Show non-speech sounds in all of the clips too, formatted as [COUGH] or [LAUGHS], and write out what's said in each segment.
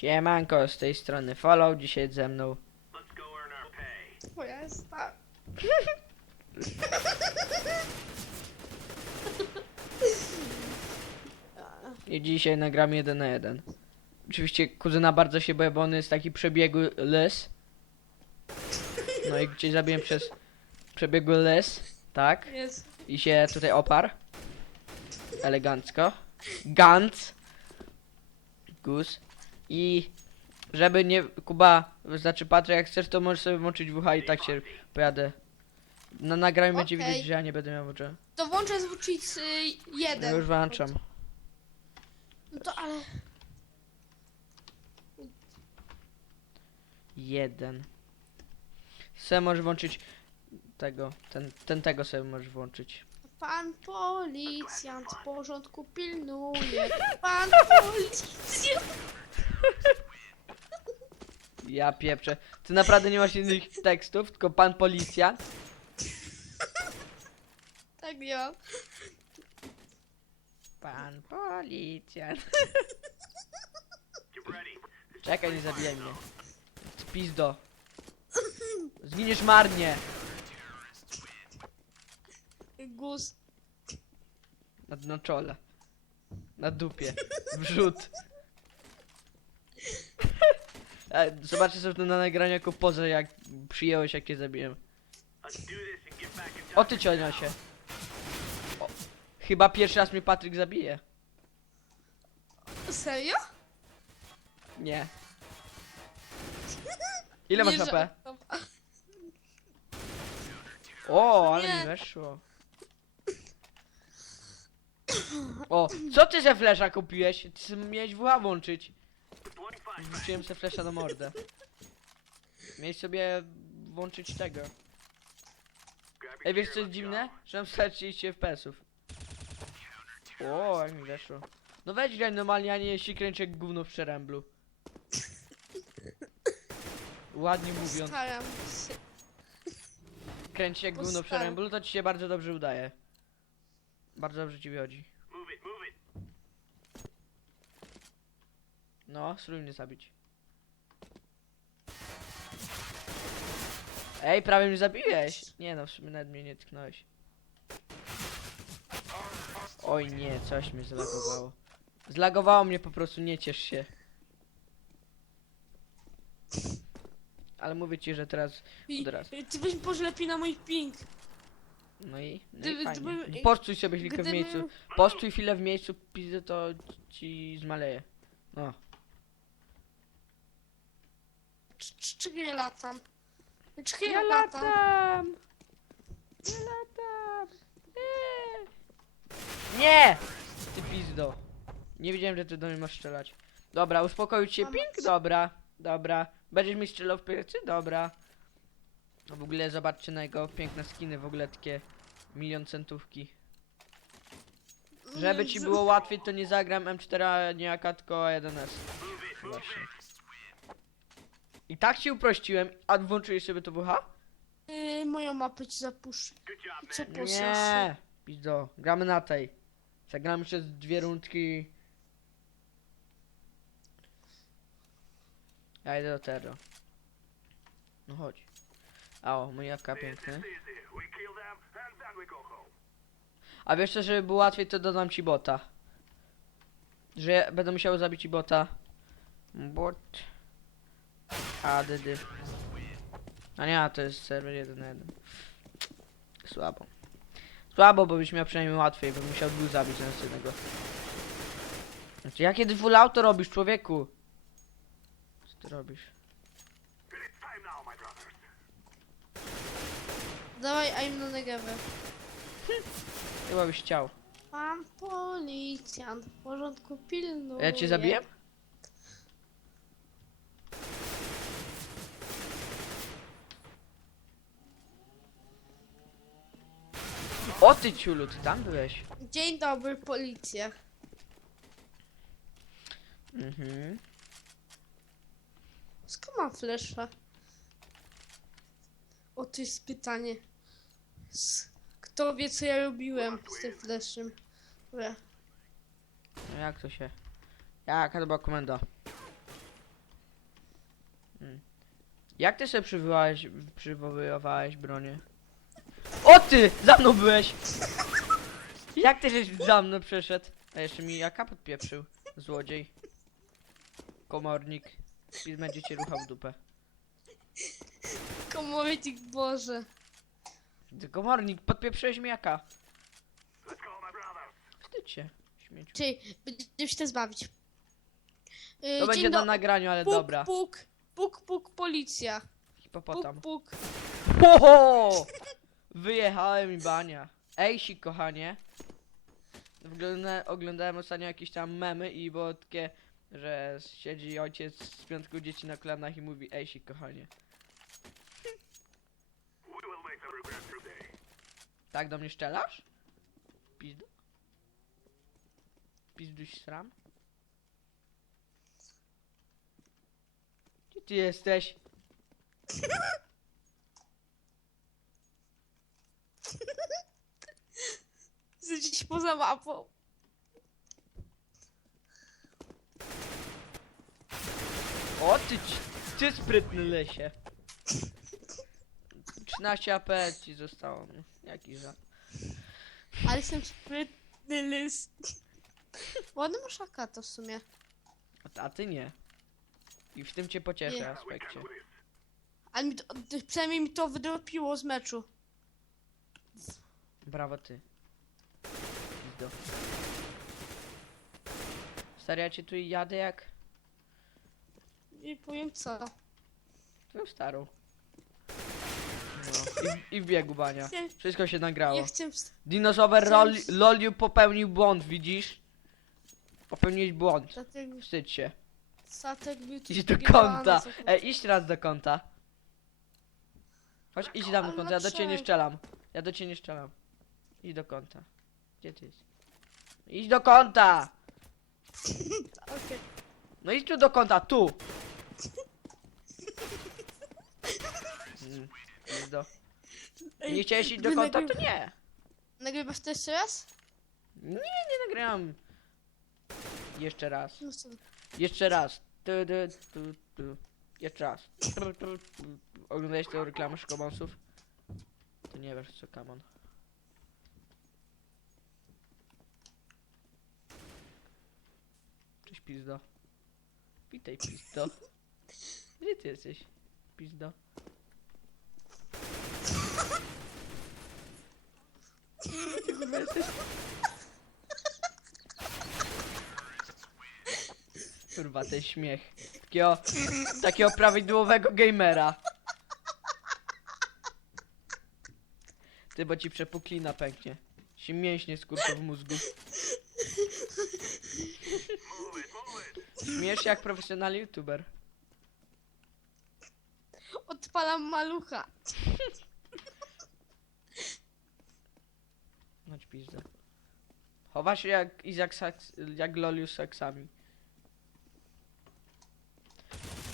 Siemanko, z tej strony Follow, dzisiaj ze mną. Twoja jest tak. I dzisiaj nagram jeden na jeden. Oczywiście kuzyna bardzo się boję, bo on jest taki przebiegły les. No i gdzieś zabiłem przez przebiegły les, tak? Jest. I się tutaj oparł. Elegancko. Gantz. Gus. I żeby nie... Kuba, znaczy Patryk, jak chcesz to możesz sobie włączyć WH i tak się pojadę. Na nagraniu będzie Okej. widzieć, że ja nie będę miał włączenia. To włączę zwrócić y, jeden. Ja już włączam. No to ale. Jeden. Se możesz włączyć tego, ten, ten tego sobie możesz włączyć. Pan policjant porządku pilnuje. [LAUGHS] Pan policjant. Ja pieprzę. Ty naprawdę nie masz innych tekstów, tylko pan policjant. Tak ja. Pan policjant. Czekaj, nie zabijaj mnie. Pizdo. Zginiesz marnie. Gus. Na, na czole. Na dupie. Wrzut. E, Zobaczę sobie na nagraniu jako pozę, jak przyjąłeś, jak je zabiłem. O ty cionia się. O, chyba pierwszy raz mnie Patryk zabije. Serio? Nie. Ile masz Nie żartom. O, ale Nie. mi weszło. O, co ty ze flesza kupiłeś? Ty miałeś WH włączyć. Wrzuciłem se flesza do mordę. Miałeś sobie włączyć tego. Ej, wiesz co jest dziwne? Że mam 130 FPS-ów. O, jak mi weszło. No weź graj normalnie, a nie się kręci jak gówno w przeręblu. Ładnie mówiąc. Staram się. kręci jak gówno Postaram. przeręblu, to ci się bardzo dobrze udaje. Bardzo dobrze ci wychodzi. No, spróbuj mnie zabić. Ej, prawie mnie zabiłeś! Nie no, w sumie nawet mnie nie tknąłeś. Oj nie, coś mnie zlagowało. Zlagowało mnie po prostu, nie ciesz się. Ale mówię ci, że teraz I, Od razu. ty byś może lepiej na mój ping. No i, no Gdyby- i fajnie. gdyby- Postój sobie chwilkę w miejscu. Postój chwilę w miejscu, pizdę to ci zmaleje. No. Cz- cz- Czego ja latam? Czego ja, Ja latam? latam! Ja latam! Nie! Nie! Ty pizdo. Nie wiedziałem, że ty do mnie masz strzelać. Dobra, uspokoić się. Pink? Dobra, dobra. Będziesz mi strzelał w plecy? Dobra. No w ogóle zobaczcie na jego piękne skiny, w ogóle takie milion centówki. Żeby ci było łatwiej, to nie zagram M4, a nie AK, tylko A1S. Właśnie. I tak ci uprościłem, a włączyłeś sobie to WH? Yy, moją mapę ci zapuszczę. Co? Nie, pizdo, gramy na tej. Zagramy przez dwie rundki. Ja idę do tego. No chodź. A o, mój AK piękny. A wiesz co, żeby było łatwiej, to dodam ci bota. Że będę musiał zabić i bota. Bot. A, dydy. A nie, a to jest serwer 1 na 1. Słabo. Słabo, bo byś miał przynajmniej łatwiej, bym musiał dwóch zabić zamiast jednego. Znaczy, jakie dwóch auto robisz, człowieku? Co ty robisz? Dawaj, I'm na negewę. Chyba byś chciał. Pan policjant w porządku pilnuje. Ja cię zabiłem? O ty ciulu, ty tam byłeś. Dzień dobry, policja. Mhm. Skąd mam flesza? O, to jest pytanie. S- Kto wie, co ja robiłem z tym fleszem? Dobra. No jak to się... Jaka to była komenda? Jak ty sobie przywołałeś, przywoływałeś bronię? O ty! Za mną byłeś! Jak ty żeś za mną przeszedł? A jeszcze mi jaka podpieprzył. Złodziej. Komornik. I będzie cię ruchał w dupę. Komornik Boże. Ty komornik, podpieprzyłeś mi jaka. Wstydź się, śmieciu. Czyli będziemy się też bawić. Yy, To będzie dzień na do- nagraniu, ale puk, dobra. Puk, puk, puk, policja. Hipopotam. Puk, puk. Oho! Wyjechałem i bania. Ejsi, kochanie. Ogląda, oglądałem ostatnio jakieś tam memy i było takie, że siedzi ojciec z piątką dzieci na kolanach i mówi Ejsi, kochanie. Tak do mnie szczelasz? Pizdu? Pizduś sram? Gdzie ty jesteś? [LAUGHS] Jesteś gdzieś poza mapą. O ty, ty sprytny lesie. 13 AP ci zostało. no. Jaki za. Ale jestem sprytny lys. Ładny masz to w sumie. A ty nie. I w tym cię pocieszę Nie. aspekcie. Ale mi to, przynajmniej mi to wydropiło z meczu. Brawo ty. Pizdo. Stary, ja cię tu jadę jak Nie powiem co. twoją starą. No. [LAUGHS] I, I biegu bania. Wszystko się nagrało. wst- Dinosaur Lol- wst- Loliu popełnił błąd, widzisz? Popełniłeś błąd. Statek, Wstydź się. statek był tu Idź do zbudowany, co- Ej, idź raz do kąta. Chodź, idź tam do kąta, ja do ciebie nie strzelam. Ja do ciebie nie strzelam. Idź do kąta. Gdzie ty jest? Idź do kąta! [LAUGHS] Okej. No idź tu do kąta, tu! Mm, pizdo. Ej, Nie chciałeś iść do wy kąta, to nie. Nagrywasz to jeszcze raz? Nie, nie nagrałem. Jeszcze raz. No co? Jeszcze raz. Tu, tu, tu, tu. Jeszcze raz. Tu, tu, tu. Oglądałeś tę reklamę szkomonsów? To nie wiesz co kamon. Pizdo. Witaj pizdo. Gdzie ty jesteś? Pizdo. Kurwa ten śmiech. Takiego, takiego prawidłowego gamera. Ty, bo ci przepuklina pęknie. Się mięśnie skurczą w mózgu. Śmiesz się jak profesjonalny youtuber. Odpalam malucha. Chodź pizda. Chowa się jak Izak Saks, jak Lolius z saksami.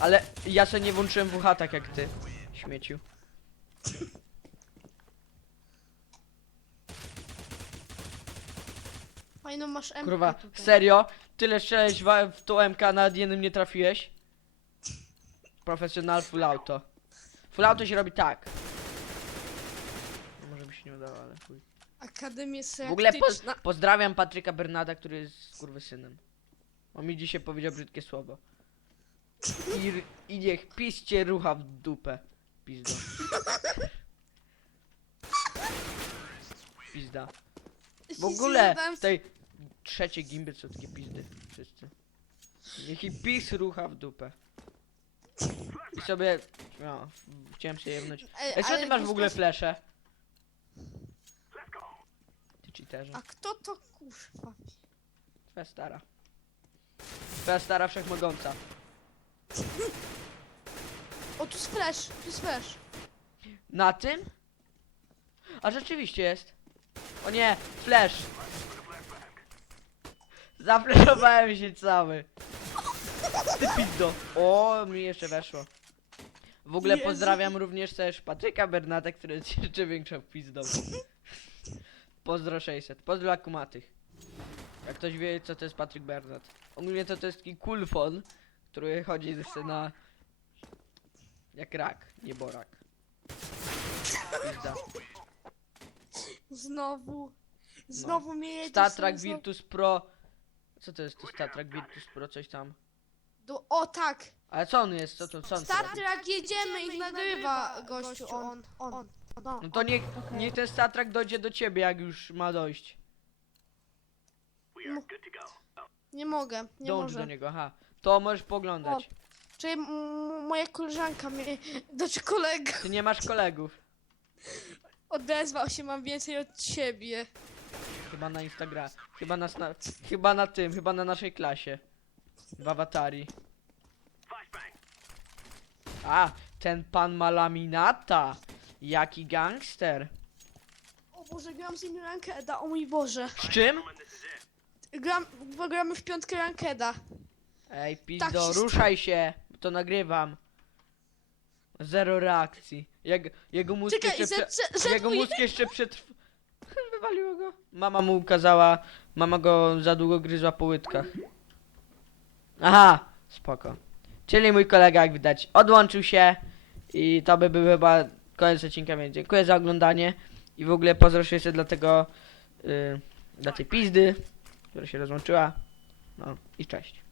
Ale ja sobie nie włączyłem WH tak jak ty, śmieciu. Fajną masz M. Kurwa, serio? Tyle strzelałeś w, w tą MK, nawet jednym nie trafiłeś? Profesjonal full auto. Full auto się robi tak. Może by się nie udało, ale chuj. Akademię W ogóle poz pozdrawiam Patryka Bernada, który jest skurwysynem. On mi dzisiaj powiedział brzydkie słowo. I, r- I niech piście rucha w dupę. Pizdo. Pizda. W ogóle Zadałem- tej trzeciej gimby są takie pizdy. Wszyscy. Niech i pis rucha w dupę. I sobie... No, chciałem się jebnąć. Ej, Ej, co ale ty masz w ogóle Gustaw- flesze? Ty cheaterze. A kto to kurwa? Twoja stara. Twoja stara wszechmogąca. O, tu jest flash, tu jest flash. Na tym? A rzeczywiście jest. O nie, flash. Zafleszowałem się cały. Ty pizdo. O, mi jeszcze weszło. W ogóle Jezu. pozdrawiam również też Patryka Bernata, który jest jeszcze większą pizdą. Pozdro 600. Pozdro akumatych. Jak ktoś wie, co to jest Patryk Bernat. Ogólnie to to jest taki kulfon, który chodzi sobie na Jak rak, nie borak. Pizda. Znowu. Znowu mnie jedzie. Star Trek znowu- Virtus Pro. Co to jest to Star Trek Virtus Pro? Coś tam. Do, o tak! Ale co on jest? Co to? Co on Star robi? Trek jedziemy i nagrywa gościu on. On. on. No. No to niech, niech ten Star Trek dojdzie do ciebie, jak już ma dojść. Nie mogę, nie może. do niego, aha. To możesz poglądać. Czyli m- moja koleżanka mnie, [LAUGHS] znaczy kolega Ty nie masz kolegów. odezwał się, mam więcej od ciebie. Chyba na Instagram. Chyba na, sna- chyba na tym, chyba na naszej klasie. W awatarii. A, ten pan ma laminata. Jaki gangster. O Boże, gram z nim rankeda, o mój Boże. Z czym? Gram, bo gramy w piątkę rankeda. Ej, Tak pizdo, się ruszaj się. To nagrywam. Zero reakcji. Jak, jego mózg Czekaj, jeszcze... Prze- jego mój... mózg jeszcze przetrw... Wywaliło go. Mama mu ukazała... Mama go za długo gryzła po łydkach. Aha, spoko. Czyli mój kolega, jak widać, odłączył się. I to by był chyba koniec odcinka, więc dziękuję za oglądanie. I w ogóle pozdrowię się dla tego... Yy, dla tej pizdy, która się rozłączyła. No i cześć.